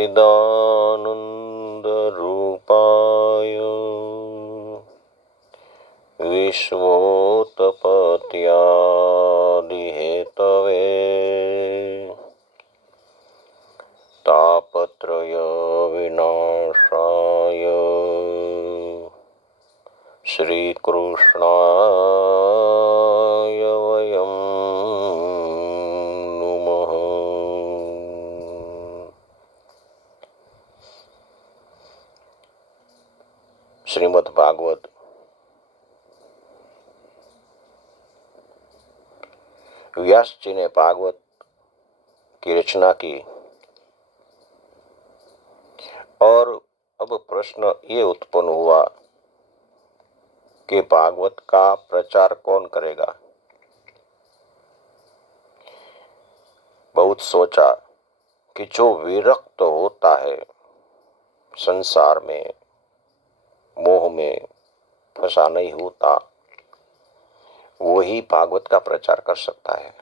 सच्चिदानन्दरूपाय विश्वोत्पत्त्यादिहेतवे तापत्रय विनाशाय श्रीकृष्णाय वयं नुमः। श्रीमद् भागवत व्यास जी ने भागवत की रचना की और अब प्रश्न ये उत्पन्न हुआ कि भागवत का प्रचार कौन करेगा। बहुत सोचा कि जो विरक्त होता है, संसार में मोह में फंसा नहीं होता, वही भागवत का प्रचार कर सकता है।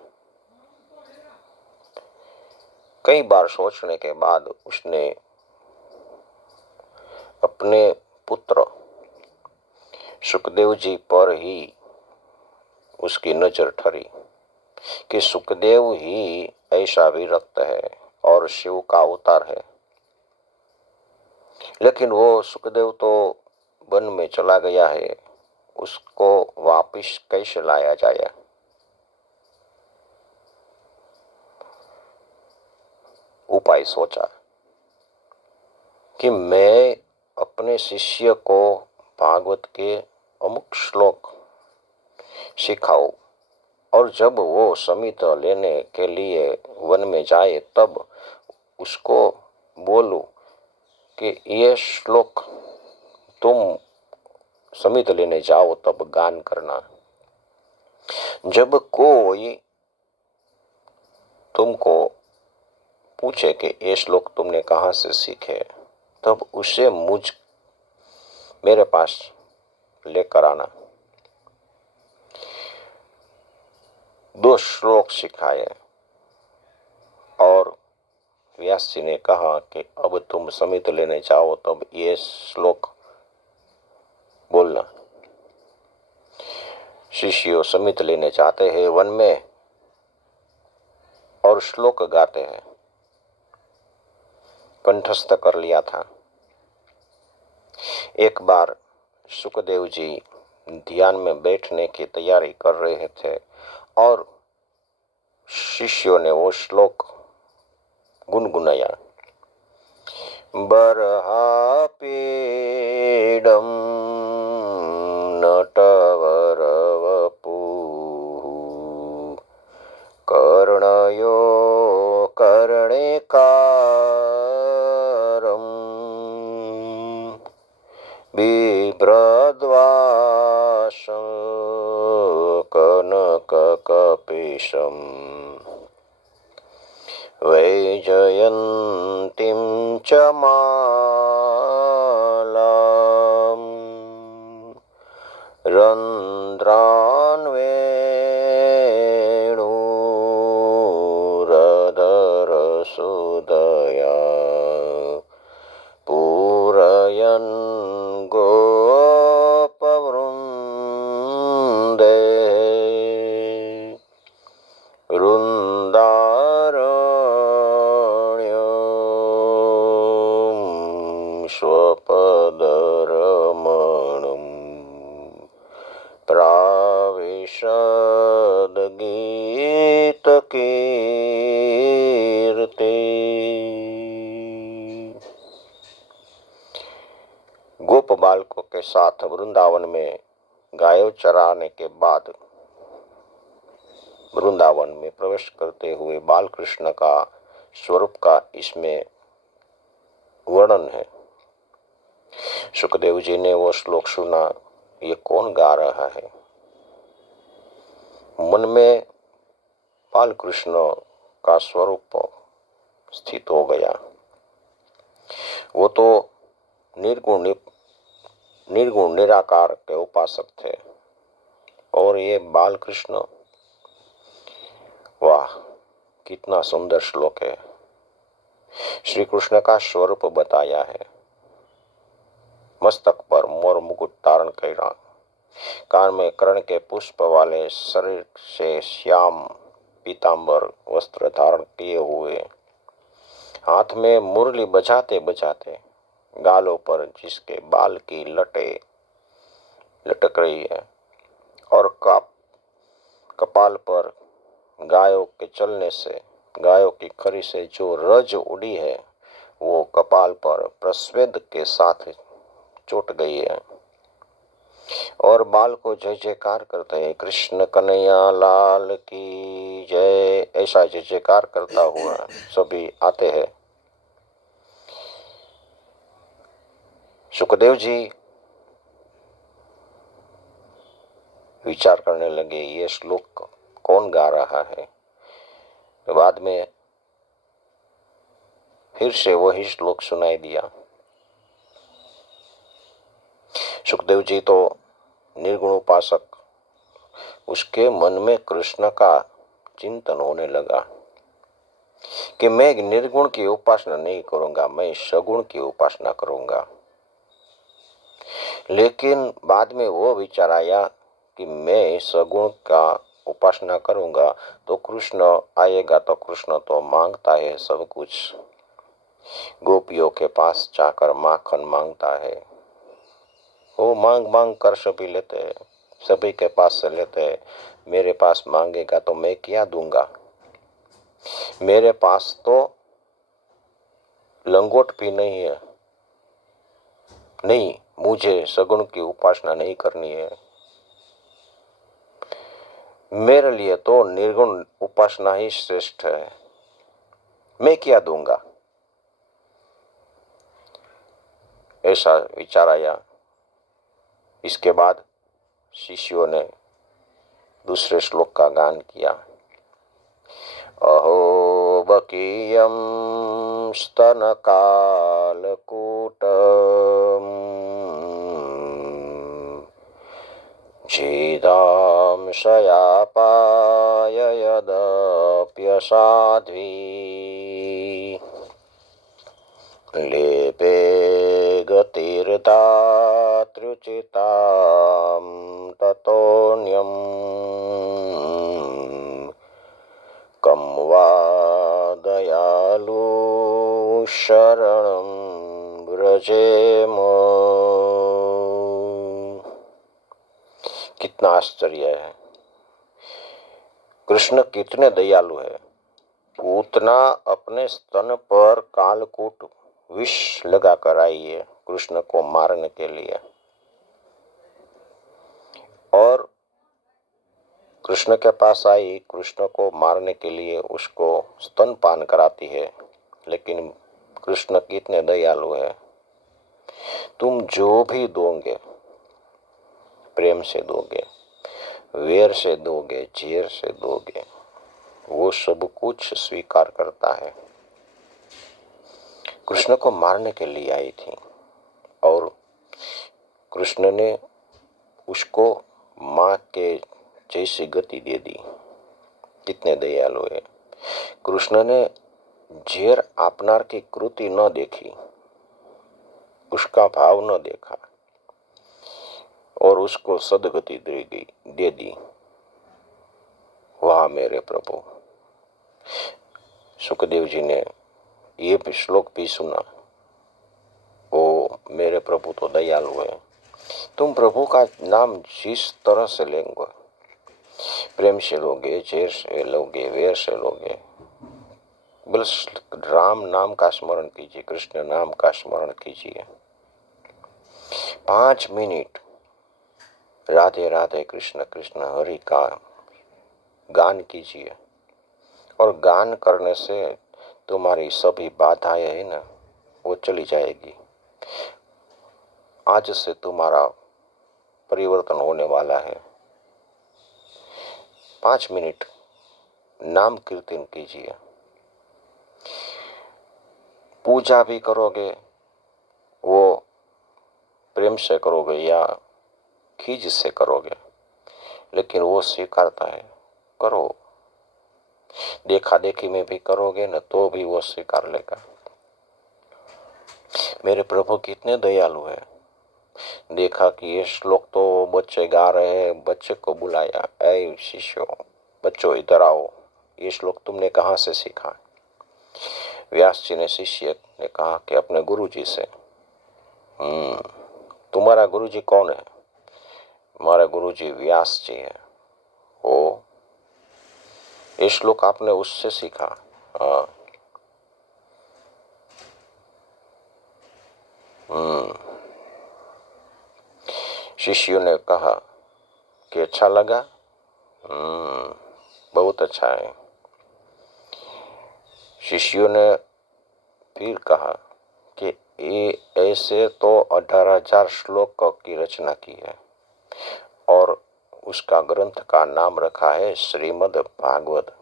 कई बार सोचने के बाद उसने अपने पुत्र सुखदेव जी पर ही उसकी नजर ठहरी कि सुखदेव ही ऐसा विरक्त है और शिव का अवतार है। लेकिन वो सुखदेव तो वन में चला गया है, उसको वापिस कैसे लाया जाए। उपाय सोचा कि मैं अपने शिष्य को भागवत के अमुक श्लोक सिखाऊं और जब वो समित लेने के लिए वन में जाए तब उसको बोलूं कि ये श्लोक तुम समित लेने जाओ तब गान करना। जब कोई तुमको पूछे कि ये श्लोक तुमने कहाँ से सीखे, तब उसे मेरे पास लेकर आना। 2 श्लोक सिखाए और व्यास जी ने कहा कि अब तुम समित लेने जाओ तब ये श्लोक बोलना। शिष्य समित लेने जाते हैं वन में और श्लोक गाते हैं। कंठस्थ कर लिया था। एक बार सुखदेव जी ध्यान में बैठने की तैयारी कर रहे थे और शिष्यों ने वो श्लोक गुनगुनाया। बर्हापीडम नटवरवपु कर्णयो कर्णिकारं बिभ्रद्वासं कनककपिशम् वैजयन्तीं च मालां रन्ध्रान्वेणुरधरसुदया पूरयन् गोपवृन्दे स्वपदरमणं प्राविशद्गीतकीर्ति। गोप बालकों के साथ वृंदावन में गायों चराने के बाद वृंदावन में प्रवेश करते हुए बाल कृष्ण का स्वरूप का इसमें वर्णन है। सुखदेव जी ने वो श्लोक सुना, ये कौन गा रहा है। मन में बाल कृष्ण का स्वरूप स्थित हो गया। वो तो निर्गुण निराकार के उपासक थे और ये बाल कृष्ण, वाह कितना सुंदर श्लोक है। श्री कृष्ण का स्वरूप बताया है। मस्तक पर मोर मुकुट धारण कर्या, कान में कर्ण के पुष्प वाले, शरीर से श्याम पीतांबर वस्त्र धारण किए हुए, हाथ में मुरली बजाते बजाते, गालों पर जिसके बाल की लटे लटक रही है, और कपाल पर गायों के चलने से, गायों की खरी से जो रज उड़ी है वो कपाल पर प्रस्वेद के साथ चोट गई है, और बाल को जय जयकार करते हैं, कृष्ण कन्हैया लाल की जय, ऐसा जय जयकार करता हुआ सभी आते हैं। सुखदेव जी विचार करने लगे, ये श्लोक कौन गा रहा है। तो बाद में फिर से वही श्लोक सुनाई दिया। सुखदेव जी तो निर्गुण उपासक, उसके मन में कृष्ण का चिंतन होने लगा कि मैं निर्गुण की उपासना नहीं करूंगा, मैं सगुण की उपासना करूंगा। लेकिन बाद में वो विचार आया कि मैं सगुण का उपासना करूंगा तो कृष्ण आएगा, तो कृष्ण तो मांगता है सब कुछ, गोपियों के पास जाकर माखन मांगता है, वो मांग मांग कर सभी लेते हैं, सभी के पास से लेते हैं। मेरे पास मांगेगा तो मैं क्या दूंगा, मेरे पास तो लंगोट भी नहीं है। नहीं, मुझे सगुण की उपासना नहीं करनी है, मेरे लिए तो निर्गुण उपासना ही श्रेष्ठ है, मैं क्या दूंगा, ऐसा विचार आया। इसके बाद शिष्यों ने दूसरे श्लोक का गान किया। अहो बकीयं स्तनकालकूटम् छेदां शयापाय यदप्यसाध्वी लेपे गतिर्दातृचितां ततोऽन्यम् कं वा दयालु शरणं व्रजेम। कितना आश्चर्य है, कृष्ण कितने दयालु है। उतना अपने स्तन पर कालकूट विष लगाकर आई है कृष्ण को मारने के लिए, और कृष्ण के पास आई, कृष्ण को मारने के लिए उसको स्तनपान कराती है। लेकिन कृष्ण कितने दयालु है, तुम जो भी दोगे, प्रेम से दोगे, वेर से दोगे, झेर से दोगे, वो सब कुछ स्वीकार करता है। कृष्ण को मारने के लिए आई थी और कृष्ण ने उसको मां के जैसी गति दे दी। कितने दयालु है। कृष्ण ने झेर आपनार की कृति न देखी, उसका भाव न देखा और उसको सदगति दे दी। वाह मेरे प्रभु। सुखदेव जी ने ये श्लोक भी सुना, ओ मेरे प्रभु तो दयालु है। तुम प्रभु का नाम जिस तरह से लेंगे, प्रेम से लोगे, झेर से लोगे, वेर से लोगे, बस राम नाम का स्मरण कीजिए, कृष्ण नाम का स्मरण कीजिए। 5 मिनट राधे राधे कृष्ण कृष्ण हरि का गान कीजिए, और गान करने से तुम्हारी सभी बाधाएं है ना, वो चली जाएगी। आज से तुम्हारा परिवर्तन होने वाला है। 5 मिनट नाम कीर्तन कीजिए। पूजा भी करोगे, वो प्रेम से करोगे या खीज से करोगे, लेकिन वो स्वीकारता है। करो, देखा देखी में भी करोगे न तो भी वो स्वीकार लेगा। मेरे प्रभु कितने दयालु है। देखा कि ये श्लोक तो बच्चे गा रहे हैं, बच्चे को बुलाया, ऐ शिष्यों, बच्चों इधर आओ, ये श्लोक तुमने कहाँ से सीखा? व्यास जी ने शिष्य ने कहा कि अपने गुरु जी से। तुम्हारा गुरु जी कौन है? हमारे गुरु जी व्यास जी है। ओ, ये श्लोक आपने उससे सीखा? हाँ। शिष्यों ने कहा कि अच्छा लगा? बहुत अच्छा है। शिष्यों ने फिर कहा कि ये ऐसे तो 18,000 श्लोक की रचना की है और उसका ग्रंथ का नाम रखा है श्रीमद् भागवत।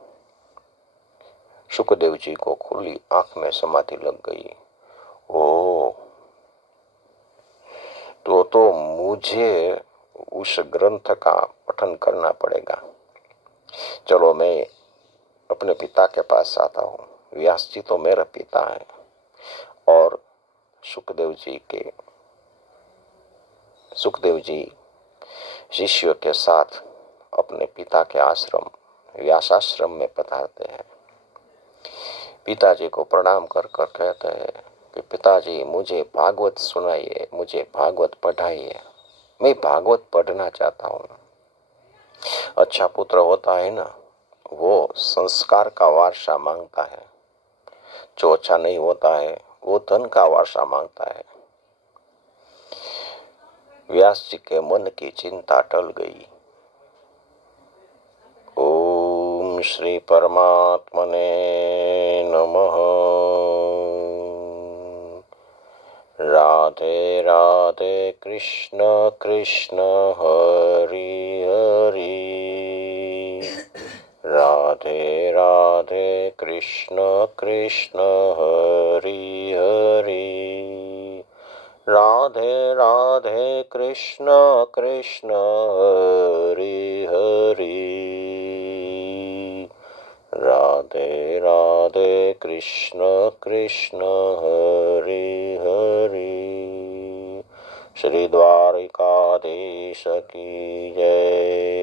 सुखदेव जी को खुली आंख में समाधि लग गई। ओ, तो मुझे उस ग्रंथ का पठन करना पड़ेगा। चलो मैं अपने पिता के पास आता हूँ। व्यास जी तो मेरा पिता है और सुखदेव जी शिष्यों के साथ अपने पिता के आश्रम व्यासाश्रम में पधारते हैं। पिताजी को प्रणाम कर कर कहते हैं कि पिताजी मुझे भागवत सुनाइए, मुझे भागवत पढ़ाइए, मैं भागवत पढ़ना चाहता हूँ। अच्छा पुत्र होता है ना, वो संस्कार का वारसा मांगता है। जो अच्छा नहीं होता है वो धन का वारसा मांगता है। व्यास जी के मन की चिंता टल गई। ओम श्री परमात्मने नमः। राधे राधे कृष्ण कृष्ण हरि हरि। राधे राधे कृष्ण कृष्ण हरि हरि। राधे राधे कृष्ण कृष्ण हरि हरि। राधे राधे कृष्ण कृष्ण हरि हरि। श्री द्वारिकाधीश की जय।